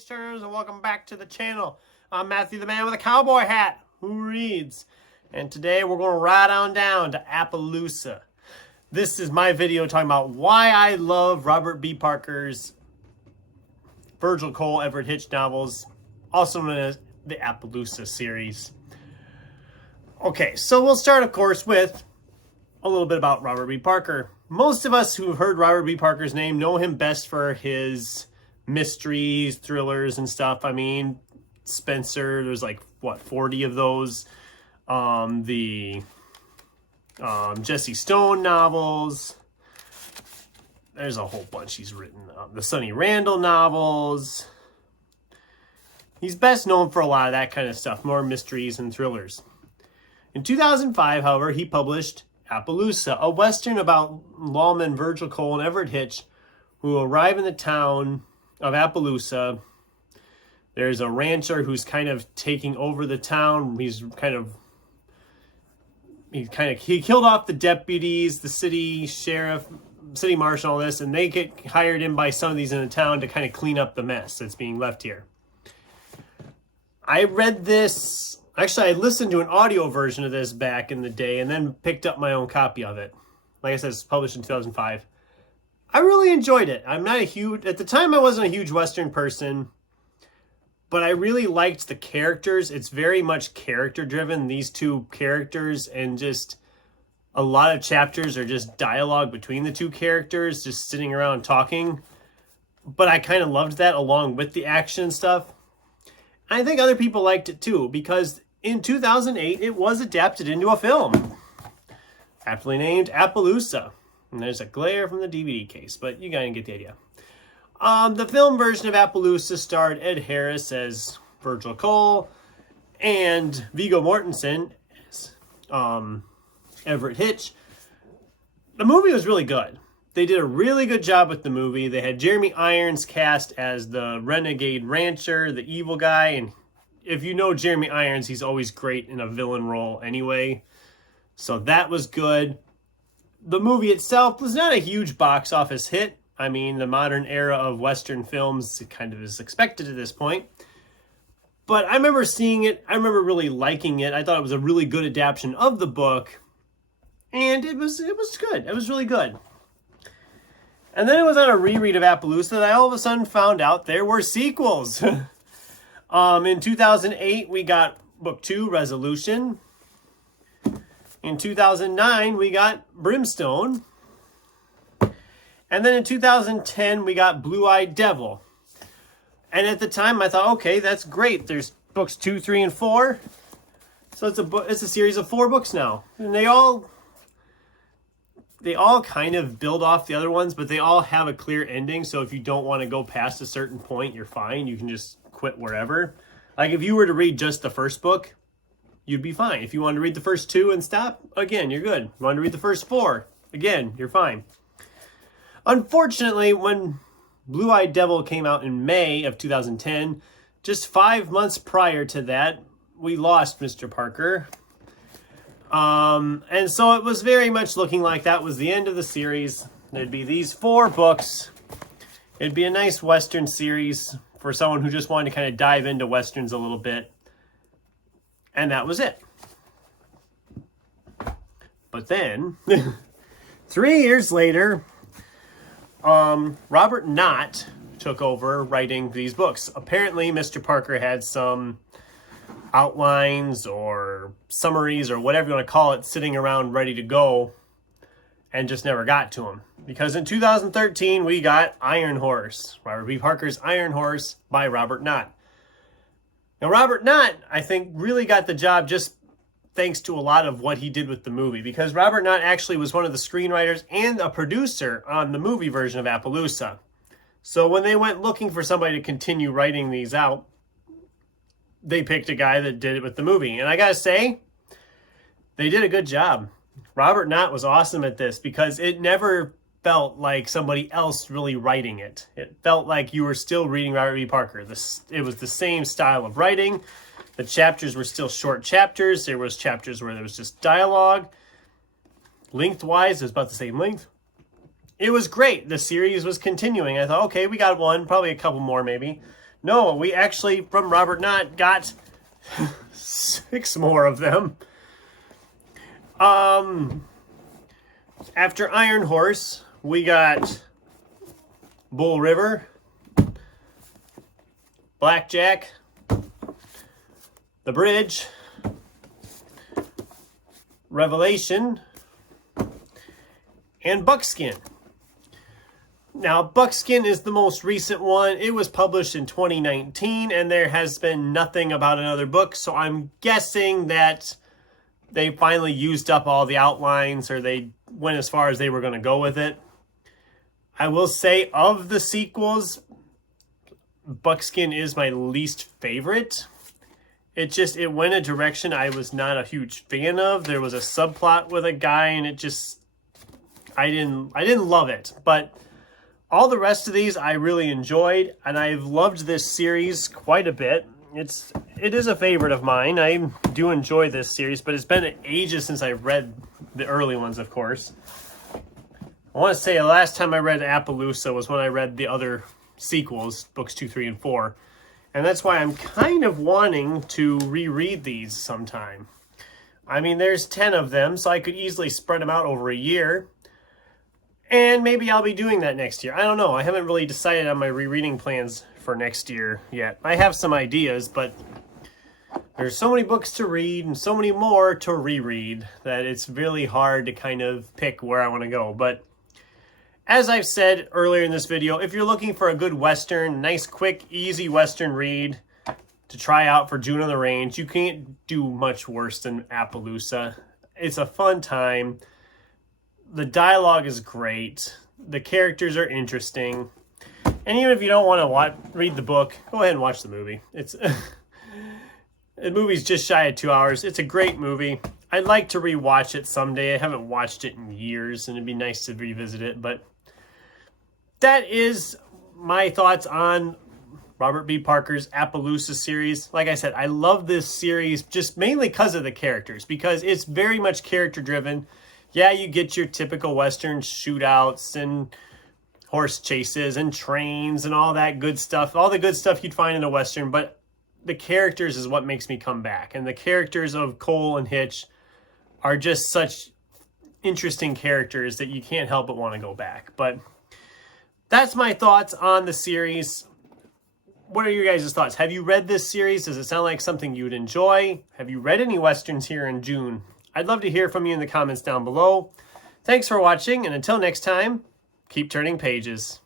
page turners, and welcome back to the channel. I'm Matthew, the man with a cowboy hat who reads, and today we're going to ride on down to Appaloosa. This is my video talking about why I love Robert B. Parker's Virgil, Everitt, Hitch novels, also known as the Appaloosa series. Okay, so we'll start, of course, with a little bit about Robert B. Parker. Most of us who've heard Robert B. Parker's name know him best for his mysteries, thrillers, and stuff. I mean, Spencer, there's like, what, 40 of those. The Jesse Stone novels. There's a whole bunch he's written. The Sonny Randall novels. He's best known for a lot of that kind of stuff, more mysteries and thrillers. In 2005, however, he published Appaloosa, a Western about lawmen Virgil Cole and Everitt Hitch, who arrive in the town of Appaloosa. There's a rancher who's kind of taking over the town. He killed off the deputies, the city sheriff, city marshal, all this, and they get hired in by some of these in the town to kind of clean up the mess that's being left here. I read this. Actually, I listened to an audio version of this back in the day and then picked up my own copy of it. Like I said, it's published in 2005. I really enjoyed it. I'm not a huge... At the time, I wasn't a huge Western person, but I really liked the characters. It's very much character-driven, these two characters, and just a lot of chapters are just dialogue between the two characters, just sitting around talking. But I kind of loved that along with the action stuff. I think other people liked it too, because in 2008, it was adapted into a film, aptly named Appaloosa. And there's a glare from the DVD case, but you gotta get the idea. The film version of Appaloosa starred Ed Harris as Virgil Cole and Viggo Mortensen as Everitt Hitch. The movie was really good. They did a really good job with the movie. They had Jeremy Irons cast as the renegade rancher, the evil guy. And if you know Jeremy Irons, he's always great in a villain role anyway. So that was good. The movie itself was not a huge box office hit. I mean, the modern era of Western films kind of is expected at this point. But I remember seeing it. I remember really liking it. I thought it was a really good adaptation of the book. And it was good. It was really good. And then it was on a reread of Appaloosa that I all of a sudden found out there were sequels. In 2008, we got Book 2, Resolution. In 2009, we got Brimstone. And then in 2010, we got Blue-Eyed Devil. And at the time, I thought, okay, that's great. There's books 2, 3, and 4. So it's a series of 4 books now. And they all kind of build off the other ones, but they all have a clear ending. So if you don't want to go past a certain point, you're fine. You can just quit wherever. Like if you were to read just the first book, you'd be fine. If you wanted to read the first 2 and stop, again, you're good. You wanted to read the first 4, again, you're fine. Unfortunately, when Blue-Eyed Devil came out in May of 2010, just 5 months prior to that, we lost Mr. Parker. And so it was very much looking like that was the end of the series. There'd be these 4 books. It'd be a nice Western series for someone who just wanted to kind of dive into Westerns a little bit. And that was it. But then, 3 years later, Robert Knott took over writing these books. Apparently, Mr. Parker had some outlines or summaries or whatever you want to call it sitting around ready to go and just never got to them. Because in 2013, we got Iron Horse, Robert B. Parker's Iron Horse by Robert Knott. Now, Robert Knott, I think, really got the job just thanks to a lot of what he did with the movie, because Robert Knott actually was one of the screenwriters and a producer on the movie version of Appaloosa. So when they went looking for somebody to continue writing these out, they picked a guy that did it with the movie. And I gotta say, they did a good job. Robert Knott was awesome at this because it never felt like somebody else really writing it. It felt like you were still reading Robert B. Parker. It was the same style of writing. The chapters were still short chapters. There was chapters where there was just dialogue. Lengthwise, it was about the same length. It was great. The series was continuing. I thought, okay, we got one, probably a couple more maybe. No, we actually, from Robert Knott, got 6 more of them. After Iron Horse, we got Bull River, Blackjack, The Bridge, Revelation, and Buckskin. Now, Buckskin is the most recent one. It was published in 2019, and there has been nothing about another book, so I'm guessing that they finally used up all the outlines, or they went as far as they were going to go with it. I will say, of the sequels, Buckskin is my least favorite. It went a direction I was not a huge fan of. There was a subplot with a guy, and I didn't love it. But all the rest of these I really enjoyed, and I've loved this series quite a bit. It is a favorite of mine. I do enjoy this series, but it's been ages since I've read the early ones, of course. I want to say the last time I read Appaloosa was when I read the other sequels, books 2, 3, and 4. And that's why I'm kind of wanting to reread these sometime. I mean, there's 10 of them, so I could easily spread them out over a year. And maybe I'll be doing that next year. I don't know. I haven't really decided on my rereading plans for next year yet. I have some ideas, but there's so many books to read and so many more to reread that it's really hard to kind of pick where I want to go. But as I've said earlier in this video, if you're looking for a good Western, nice, quick, easy Western read to try out for June on the Range, you can't do much worse than Appaloosa. It's a fun time. The dialogue is great. The characters are interesting. And even if you don't want to read the book, go ahead and watch the movie. The movie's just shy of 2 hours. It's a great movie. I'd like to rewatch it someday. I haven't watched it in years, and it'd be nice to revisit it. But that is my thoughts on Robert B. Parker's Appaloosa series. Like I said, I love this series just mainly because of the characters, because it's very much character-driven. Yeah, you get your typical Western shootouts and horse chases and trains and all that good stuff. All the good stuff you'd find in a Western, but the characters is what makes me come back. And the characters of Cole and Hitch are just such interesting characters that you can't help but want to go back. But that's my thoughts on the series. What are your guys' thoughts? Have you read this series? Does it sound like something you would enjoy? Have you read any Westerns here in June? I'd love to hear from you in the comments down below. Thanks for watching, and until next time, keep turning pages.